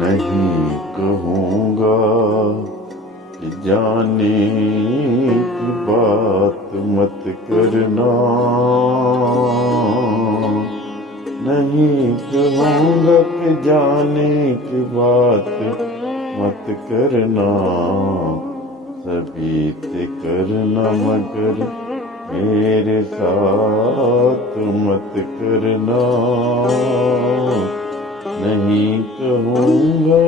نہیں کہوں گا کہ جانے کی بات مت کرنا، نہیں کہوں گا کہ جانے کی بات مت کرنا، سبھی سے کرنا مگر میرے ساتھ مت کرنا، نہیں کہوں گا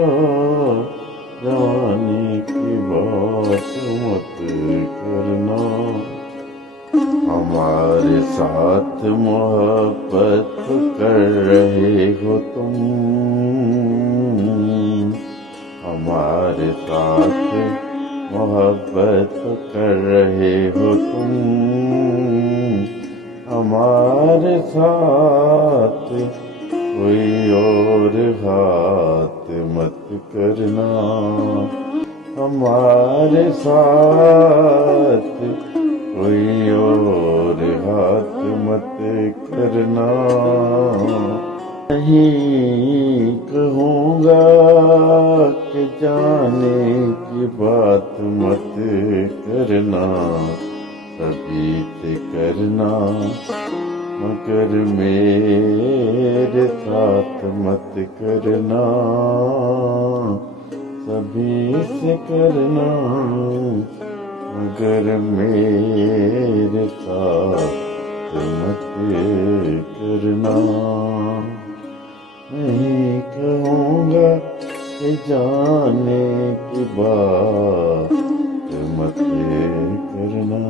جانے کی بات مت کرنا، ہمارے ساتھ محبت کر رہے ہو تم، ہمارے ساتھ محبت کر رہے ہو تم، ہمارے ساتھ کوئی اور ہاتھ مت کرنا، ہمارے ساتھ کوئی اور ہاتھ مت کرنا، نہیں کہوں گا کہ جانے کی بات مت کرنا، سبھی سے کرنا مگر میرے ساتھ مت کرنا، سبھی سے کرنا مگر میرے ساتھ مت کرنا، نہیں کہوں گا کہ جانے کی بات مت کرنا۔